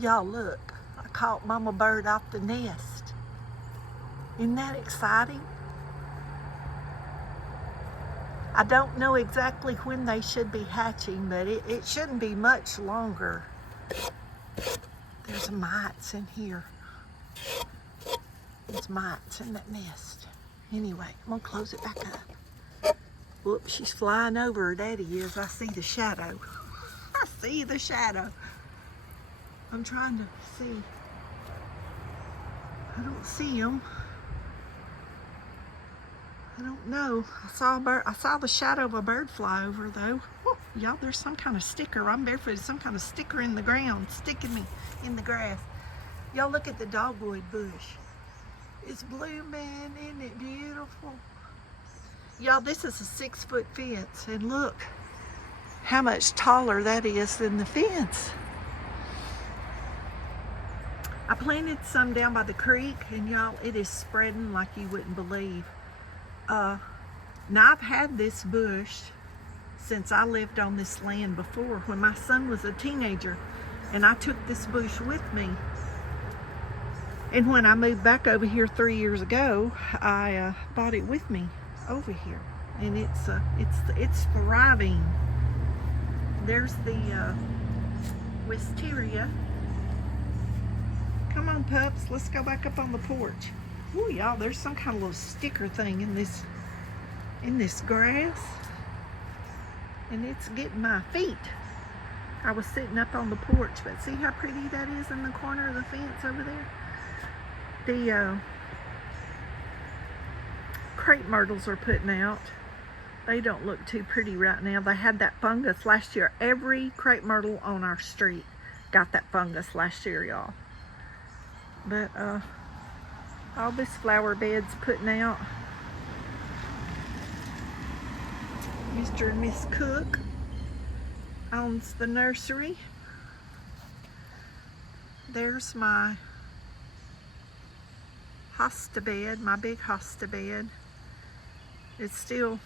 Y'all look, I caught Mama Bird off the nest. Isn't that exciting? I don't know exactly when they should be hatching, but it shouldn't be much longer. There's mites in here. There's mites in that nest. Anyway, I'm gonna close it back up. Whoops, she's flying over her. Daddy is. I see the shadow. I see the shadow. I'm trying to see. I don't see him. I don't know. I saw a bird. I saw the shadow of a bird fly over though. Woo, y'all, there's some kind of sticker. I'm barefooted. Some kind of sticker in the ground, sticking me in the grass. Y'all look at the dogwood bush. It's blooming. Isn't it beautiful? Y'all, this is a 6-foot fence, and look how much taller that is than the fence. I planted some down by the creek, and y'all, it is spreading like you wouldn't believe. Now I've had this bush since I lived on this land before, when my son was a teenager, and I took this bush with me. And when I moved back over here 3 years ago, I brought it with me over here, and it's thriving. There's the wisteria. Come on, pups, let's go back up on the porch. Ooh, y'all, there's some kind of little sticker thing in this grass, and it's getting my feet. I was sitting up on the porch, but see how pretty that is in the corner of the fence over there? The crepe myrtles are putting out. They don't look too pretty right now. They had that fungus last year. Every crepe myrtle on our street got that fungus last year, y'all. But all this flower bed's putting out. Mr. and Miss Cook owns the nursery. There's my hosta bed, my big hosta bed. It's still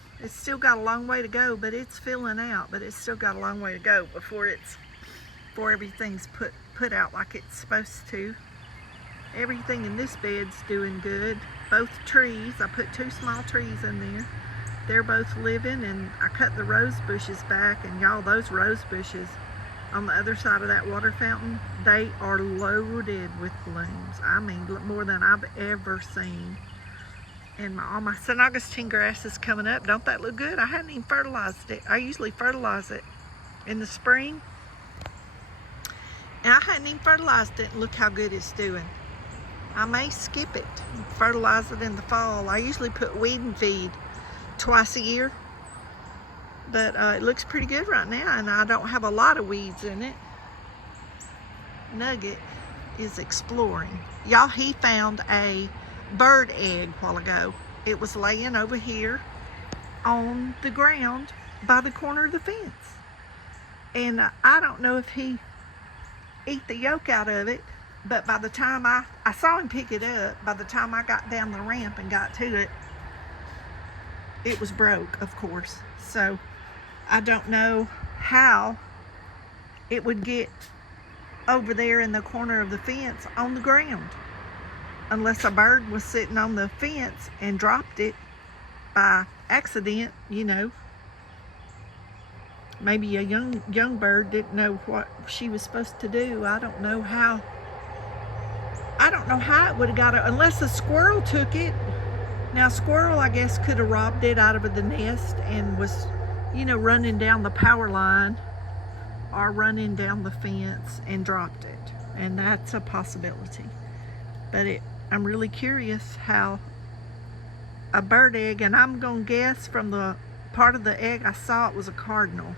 got a long way to go, but it's filling out. But it's still got a long way to go before everything's put out like it's supposed to. Everything in this bed's doing good. Both trees, I put 2 small trees in there. They're both living, and I cut the rose bushes back, and y'all, those rose bushes on the other side of that water fountain, they are loaded with blooms. I mean, more than I've ever seen. And all my St. Augustine grass is coming up. Don't that look good? I hadn't even fertilized it. I usually fertilize it in the spring, and I hadn't even fertilized it. Look how good it's doing. I may skip it and fertilize it in the fall. I usually put weed and feed twice a year, but it looks pretty good right now, and I don't have a lot of weeds in it. Nugget is exploring. Y'all, he found a bird egg a while ago. It was laying over here on the ground by the corner of the fence, and I don't know if he ate the yolk out of it, but by the time I saw him pick it up, by the time I got down the ramp and got to it, it was broke, of course. So I don't know how it would get over there in the corner of the fence on the ground, unless a bird was sitting on the fence and dropped it by accident, you know. Maybe a young bird didn't know what she was supposed to do. I don't know how it would have got it, unless a squirrel took it. Now, squirrel, I guess, could have robbed it out of the nest and was, you know, running down the power line or running down the fence and dropped it. And that's a possibility. But I'm really curious how a bird egg, and I'm going to guess from the part of the egg I saw, it was a cardinal.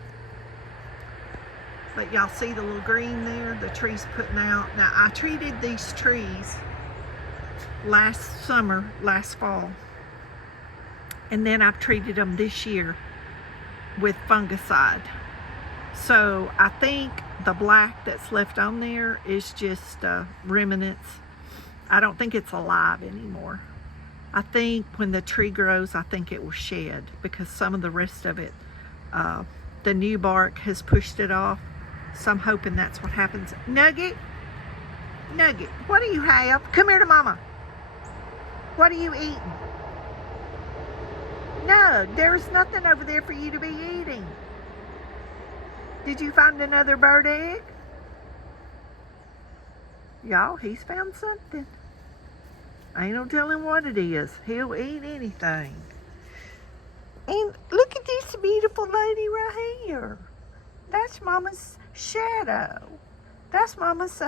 But y'all see the little green there, the trees putting out. Now, I treated these trees last fall, and then I've treated them this year with fungicide. So I think the black that's left on there is just remnants. I don't think it's alive anymore. I think when the tree grows, I think it will shed, because some of the rest of it, the new bark has pushed it off. So I'm hoping that's what happens. Nugget, Nugget, what do you have? Come here to Mama. What are you eating? No, there's nothing over there for you to be eating. Did you find another bird egg? Y'all, he's found something. Ain't no telling what it is. He'll eat anything. And look at this beautiful lady right here. That's Mama's shadow. That's Mama's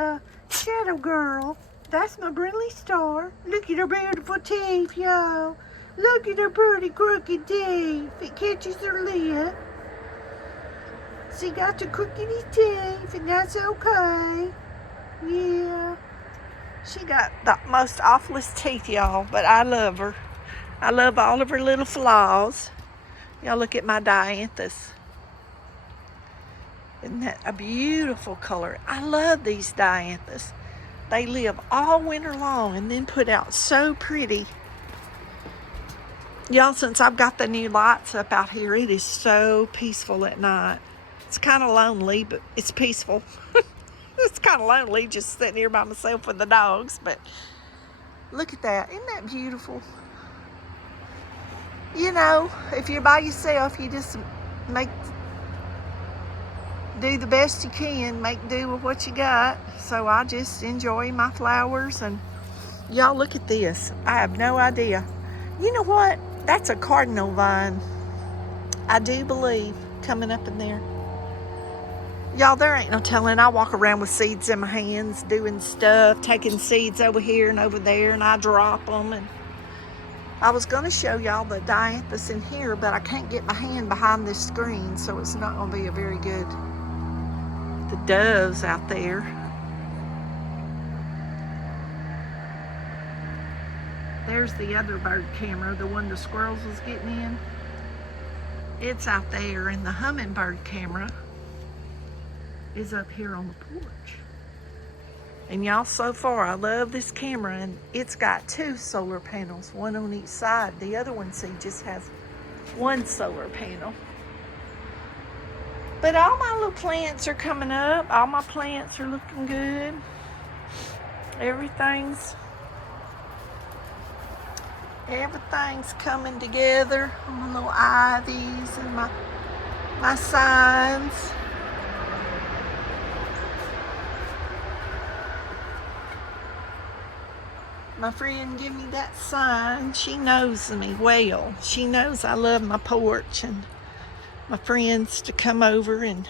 shadow girl. That's my Brindley Star. Look at her beautiful teeth, y'all. Look at her pretty crooked teeth. It catches her lip. She got the crookedy teeth, and that's okay. Yeah. She got the most awfulest teeth, y'all, but I love her. I love all of her little flaws. Y'all look at my dianthus. Isn't that a beautiful color? I love these dianthus. They live all winter long and then put out so pretty. Y'all, since I've got the new lights up out here, it is so peaceful at night. It's kind of lonely, but it's peaceful. It's kind of lonely just sitting here by myself with the dogs, but look at that. Isn't that beautiful? You know, if you're by yourself, you just do the best you can, make do with what you got. So I just enjoy my flowers. And y'all, look at this. I have no idea. You know what? That's a cardinal vine, I do believe, coming up in there. Y'all, there ain't no telling. I walk around with seeds in my hands, doing stuff, taking seeds over here and over there, and I drop them. And I was going to show y'all the dianthus in here, but I can't get my hand behind this screen, so it's not going to be a very good. The doves out there. There's the other bird camera, the one the squirrels was getting in. It's out there, and the hummingbird camera is up here on the porch. And y'all, so far I love this camera, and it's got 2 solar panels, one on each side. The other one, see, just has 1 solar panel. But all my little plants are coming up. All my plants are looking good. Everything's coming together. All my little ivies and my signs. My friend give me that sign. She knows me well. She knows I love my porch and my friends to come over and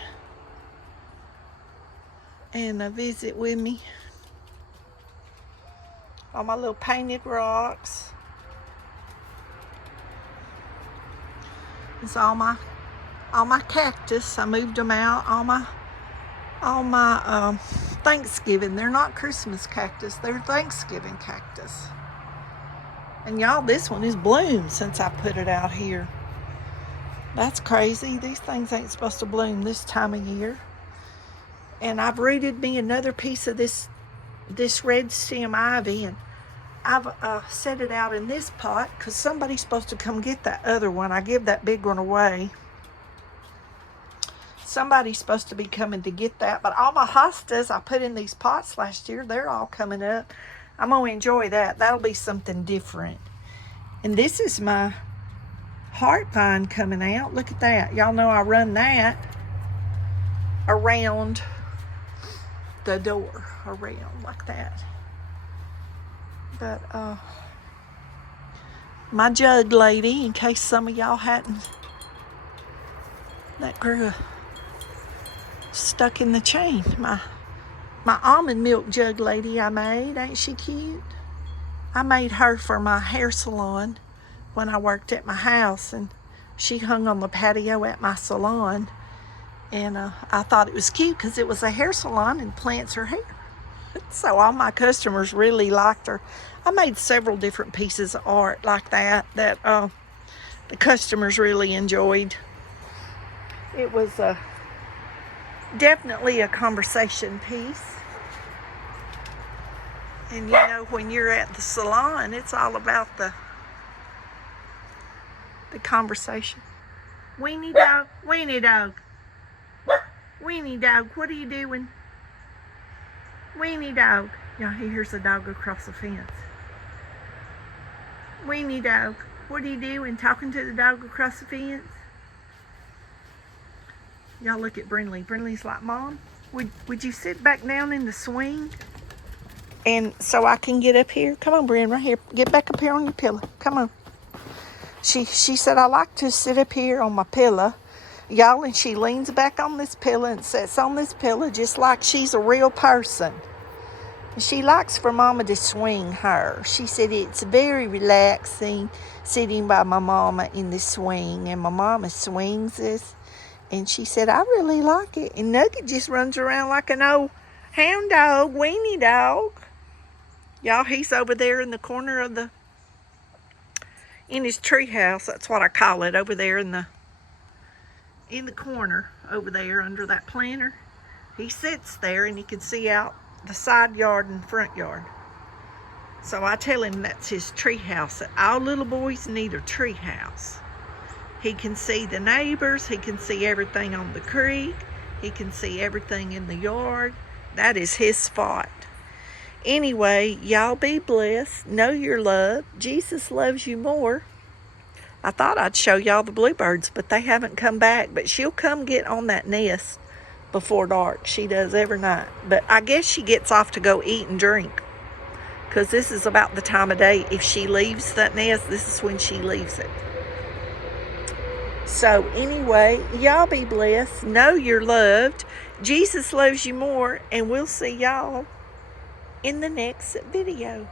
visit with me. All my little painted rocks. It's all my cactus. I moved them out. All my Thanksgiving. They're not Christmas cactus. They're Thanksgiving cactus. And y'all, this one is bloomed since I put it out here. That's crazy. These things ain't supposed to bloom this time of year. And I've rooted me another piece of this red stem ivy, and I've set it out in this pot because somebody's supposed to come get that other one. I give that big one away. Somebody's supposed to be coming to get that. But all my hostas I put in these pots last year, they're all coming up. I'm going to enjoy that. That'll be something different. And this is my heart vine coming out. Look at that. Y'all know I run that around the door. Around like that. But my jug lady, in case some of y'all hadn't, that grew stuck in the chain. My almond milk jug lady I made, ain't she cute? I made her for my hair salon when I worked at my house, and she hung on the patio at my salon, and I thought it was cute because it was a hair salon and plants her hair. So all my customers really liked her. I made several different pieces of art like that the customers really enjoyed. It was definitely a conversation piece. And you know, when you're at the salon, it's all about the conversation. Weenie dog, weenie dog. Weenie dog, what are you doing? Weenie dog. Y'all, he hears a dog across the fence. Weenie dog, what are you doing? Talking to the dog across the fence? Y'all look at Brindley. Brindley's like, Mom, would you sit back down in the swing? And so I can get up here? Come on, Bryn, right here. Get back up here on your pillow. Come on. She said, I like to sit up here on my pillow. Y'all, and she leans back on this pillow and sits on this pillow just like she's a real person. She likes for Mama to swing her. She said it's very relaxing sitting by my Mama in the swing, and my Mama swings us. And she said, I really like it. And Nugget just runs around like an old hound dog, weenie dog. Y'all, he's over there in the corner of in his tree house. That's what I call it, over there in the corner, over there under that planter. He sits there and you can see out the side yard and front yard. So I tell him that's his tree house, that all little boys need a tree house. He can see the neighbors. He can see everything on the creek. He can see everything in the yard. That is his spot. Anyway, y'all be blessed. Know you're loved. Jesus loves you more. I thought I'd show y'all the bluebirds, but they haven't come back. But she'll come get on that nest before dark. She does every night. But I guess she gets off to go eat and drink, because this is about the time of day. If she leaves that nest, this is when she leaves it. So anyway, y'all be blessed. Know you're loved. Jesus loves you more. And we'll see y'all in the next video.